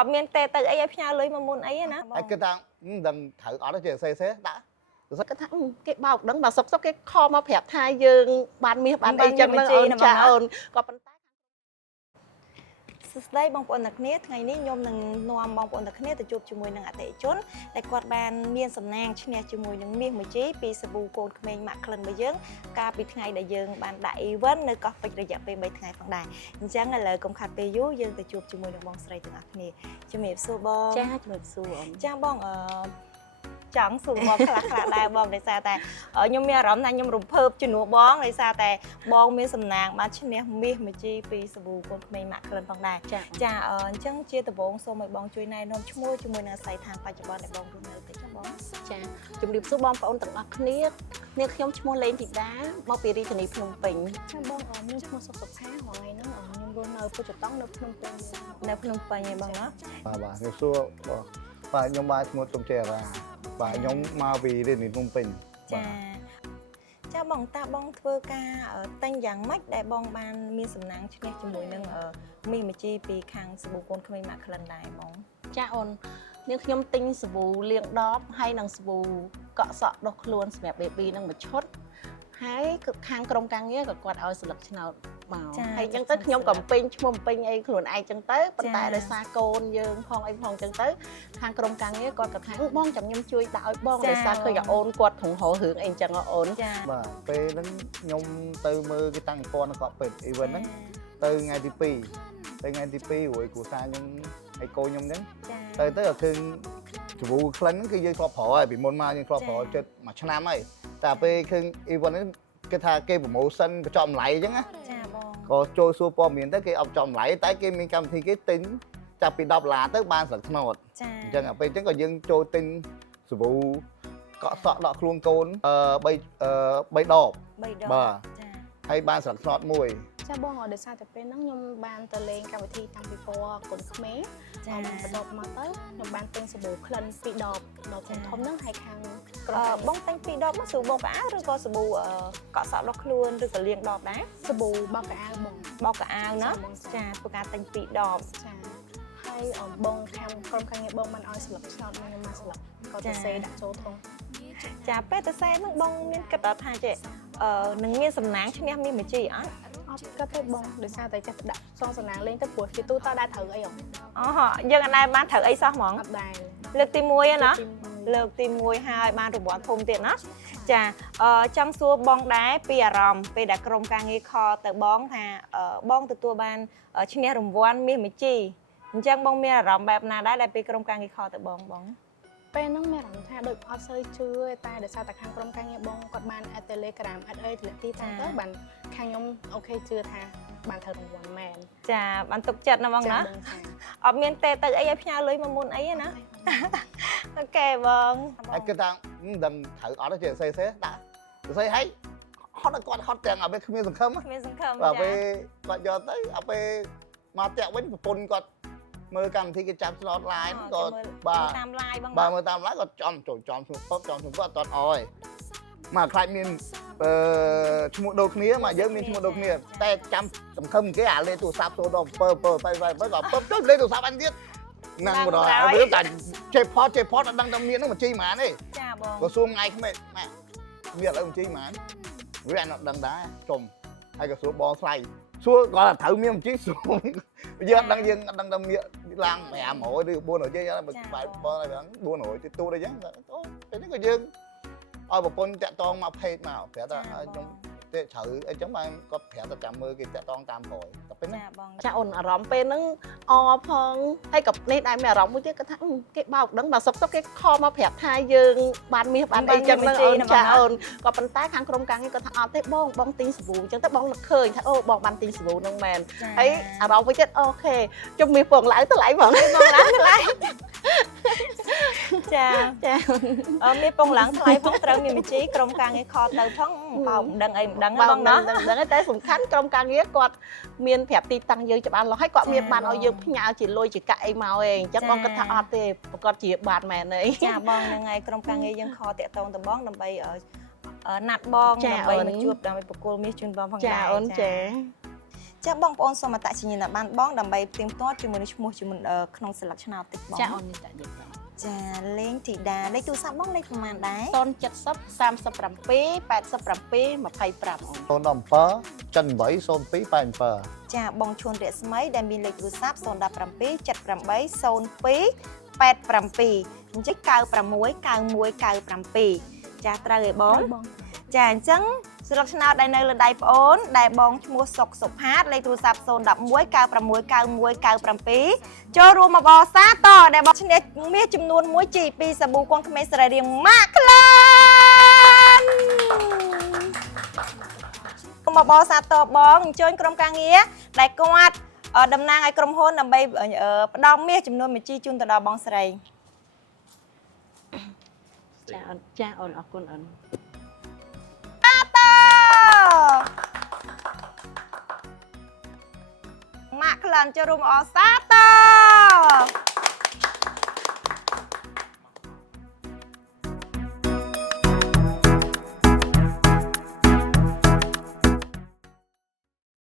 អត់មានទេទៅអីឲ្យផ្ញើលុយមកមុនអីណាបង Anh cứ tao đừng thử ở đó chơi xe đã គេថាគេបោកដឹងបើសុកគេខលមកប្រាប់ថាយើងបានមាសបានអីចឹងហ្នឹងអូនចាអូនក៏ប៉ុន្តែ សួស្តីបងប្អូនទាំងគ្នាថ្ងៃនេះខ្ញុំនឹងនាំបងប្អូនទាំងគ្នាទៅជួបជាមួយនឹងអតិថិជនដែលគាត់បានមានសំណាងឈ្នះជាមួយនឹងមាសមួយជីពីសាប៊ូកូនក្មេងម៉ាក់ក្លិនរបស់យើងកាលពីថ្ងៃដែលយើងបានដាក់ event នៅកោះពេជ្ររយៈពេល3ថ្ងៃផងដែរអញ្ចឹងឥឡូវកុំខាត់ពេលយូរយើងទៅជួបជាមួយនឹងបងស្រីទាំងអស់គ្នាជំរាបសួរបង ចាជំរាបសួរអូន ចាបងចង់សួរបងខ្លះដែរបងដោយសារតែខ្ញុំមានអារម្មណ៍ថាខ្ញុំរំភើបជំនួសបងដោយសារតែបងមានសំណាងបានឈ្នះមាសមួយជីពីសាប៊ូកូនក្មេងម៉ាក់ក្លិនផងដែរចាអញ្ចឹងជាដំបូងសូមឲ្យបងជួយណែនាំឈ្មោះជាមួយនឹងអាស័យដ្ឋានបច្ចុប្បន្នដែលបងរស់នៅតិចចាបងចាជំរាបសួរបងប្អូនទាំងអស់គ្នានាងខ្ញុំឈ្មោះលេងធីតាមកពីរាជធានីភ្នំពេញចាបងខ្ញុំឈ្មោះសុកសុផាថ្ងៃហ្នឹងខ្ញុំរស់នៅពុជតង់នៅភ្នំពេញនៅភ្នំពេញឯងបងណា bà nếu xưa bà nhóm ba một trong trẻ ra bà nhóm ma vì đến đến công bình ចាចាបងតាបងធ្វើការតែងយ៉ាងម៉េចដែលបងបានមានសំណាងឈ្នះជាមួយនឹងមាសមួយជីពីខាងសាប៊ូកូនក្មេងម៉ាក់ក្លិនដែរបង ចាអូននាងខ្ញុំទិញសាប៊ូលាងដបហើយនឹងសាប៊ូកក់សក់ដុសខ្លួនសម្រាប់ baby នឹងមួយឈុតហើយខាងក្រុមការងារក៏គាត់ឲ្យស្លឹកឆ្នោតមកហើយអញ្ចឹងទៅខ្ញុំក៏ពេញឈ្មោះពេញអីខ្លួនឯងអញ្ចឹងទៅប៉ុន្តែដោយសារកូនយើងផងអីផងអញ្ចឹងទៅខាងក្រុមការងារគាត់ក៏ថាបងចាំខ្ញុំជួយដាក់ឲ្យបងដោយសារឃើញអូនគាត់ធំហោរឿងអីអញ្ចឹងអូន ចា bà pe nó nhóm từ mơ cái tăng con nó có bệt event đó từ ngày TP rồi của xa nhóm hay cô nhóm đấy ចា tới tới là khi chủ vụ khánh cái dây crop hỏi bị môn ma nhưng crop hỏi chết mà cho nam ấy tại pe khi event ấy cái tha cái bộ sân cái chọn lại chứ á ចាបង có trôi xua po miền tới cái ông chọn lại tới cái miền cam thì cái tính chặt bị đọc là tới ban sẵn nọt ចា chẳng ở bên chắc có dương trôi tinh chủ vụ có sọ đọ luôn côn bay đọp 3 ដង bà ចា hay ban sẵn nọt mùi ចាបងដោយសារតែពេលហ្នឹងខ្ញុំបានទៅលេងកម្មវិធីតាំងពីពណ៌កូនក្មេង ចា បន្ទាប់មកទៅខ្ញុំបានទិញសាប៊ូក្លិន2ដបធំហ្នឹងហើយខាង បងតែង2ដបមកសាប៊ូបោកអាវឬក៏សាប៊ូកក់សក់ដុសខ្លួនឬក៏លាងដបដែរ សាប៊ូបោកកៅអៅបង បោកកៅអៅណាចាធ្វើការតែង2ដប ចាហើយបងខាងក្រុមការងារបងបានឲ្យស្លឹកឆ្នោតខ្ញុំមកស្លឹកក៏ទៅសេដាក់ចូលធុង ចាពេលទៅសែហ្នឹងបងមានគិតដល់ថាចេះនឹងមានសំណាងឈ្នះមាសមួយជីអត់ អត់ក៏ទេបងដោយសារតែចេះដាក់សងសំណាងលេងទៅព្រោះជាទូទៅដែរត្រូវអី អូយើងអត់ដែលបានត្រូវអីសោះហ្មង អត់ដែរ លើកទី1ហ្នឹងណាលើកទី1ហើយបានរង្វាន់ធំទៀតណាចាចង់សួរបងដែរពីអារម្មណ៍ពេលដែលក្រុមការងារខលទៅបងថាបងទទួលបានឈ្នះរង្វាន់មាសមួយជីអញ្ចឹងបងមានអារម្មណ៍បែបណាដែរដែលពេលក្រុមការងារខលទៅបង ពេលហ្នឹងមានអារម្មណ៍ថាដូចអត់សូវជឿតែដោយសារតែខាងក្រុមការងារបងគាត់បាន Telegram អត់អីទិដ្ឋានទៅបានខាងខ្ញុំអូខេជឿថាបានត្រូវរង្វាន់មែន ចាបានទុកចិត្តណាបងណាអត់មានទេទៅអីឲ្យផ្ញើលុយមកមុនអីណាអូខេបង anh cứ tao đừng thử ở đó chơi xe đã xe hay hot là con hot chẳng ở bên miền sông khâm á មានសង្ឃឹម và ចា về còn giờ tới ở bên mà tẹo bên pôn còn mơ cầm thì cái chạm slot line còn តាម live បង bà mơ tam lái còn chọn xuống có toàn oi mà khai miền một đồ kia mà giới miền một đồ kia tay chăm sông khâm cái lên tủ sáp số đồng bay mới gọi pơ lên tủ sáp anh biết năng một đó với cả chơi pot đang đâm miếng nó mà chi mà đấy ចាបង có xuống ngay không mẹ miệng là chi mà với anh nó đằng đá trồng hay cả số bò xoay xuống gọi là thử miếng chí xuống giờ đang đâm miệng lang mẹ mổ đi buôn ở chơi phải bò này vẫn buôn nổi thì tu đây chứ cái cái dương ôi một con chạy to mà phê nào phải ta trong cái thử ấy chúng bạn có thể ta chạm mơ cái chạy to tam hồi tập bên ចាបង ចាអូនអារម្មណ៍ពេលហ្នឹងអផងហើយក៏នេះដែរមានអារម្មណ៍មួយទៀតគាត់ថាគេបោកដឹងបើសុកគេខលមកប្រាប់ថាយើងបានមាសបានអីចឹងហ្នឹងអូនចាអូនក៏ប៉ុន្តែខាងក្រុមការងារគាត់ថាអត់ទេបងទិញសាប៊ូអញ្ចឹងទៅបងនឹកឃើញថាអូបងបានទិញសាប៊ូហ្នឹងមែនហើយអារម្មណ៍មួយទៀតអូខេជុំមាសពងឡើងថ្លៃហ្មង បងឡើងថ្លៃចា ចា មានពងឡើងថ្លៃផងត្រូវមានវិជីក្រុមការងារខលទៅផងបោកមិនដឹងអីមិនដឹង បង បងណា ដឹងតែសំខាន់ក្រុមការងារគាត់មានប្រាប់ទីតាំងយើងច្បាស់លាស់ហើយគាត់មានបានឲ្យយើងផ្ញើជាលុយជាកាក់អីមកឯងអញ្ចឹងបងគាត់ថាអត់ទេប្រកាសជាបានមែនទេ ចាបងហ្នឹងហើយក្រុមការងារយើងខលតាក់តងទៅបងដើម្បីណាត់បងដើម្បីមកជួបដើម្បីប្រគល់មាសជូនបងផងដែរ ចាអូនចា ចាបងប្អូនសូមអត្តសញ្ញាណបានបងដើម្បីផ្ទៀងផ្ទាត់ជាមួយនឹងឈ្មោះជាមួយក្នុងស្លឹកឆ្នោតតិចបង ចាអូនមានតែនិយាយទៅ ចាលេងធីតាលេខទូរស័ព្ទបងលេខប្រហែលដែរ 070 37 87 25អូន 07 78 02 87 ចាបងឈួនរស្មីដែលមានលេខទូរស័ព្ទ017 78 02 87អញ្ចឹង969197ចាត្រូវឯបង ចាអញ្ចឹងស្លឹកឆ្នោតដែលនៅលើដៃប្អូនដែលបងឈ្មោះសុកសុផាតលេខទូរស័ព្ទ011 969197ចូលរួមមកបសាតដែលបងឈ្នះមាសចំនួន1ជីពីសាប៊ូកូនក្មេងសរីរាង្គម៉ាក់ក្លានមកបសាតបងអញ្ជើញក្រុមការងារដែលគាត់តំណាងឲ្យក្រុមហ៊ុនដើម្បីផ្ដល់មាសចំនួន1ជីជូនទៅដល់បងស្រី ចាអូនអរគុណអូន ម៉ាក់ក្លានចូលរួមអសាត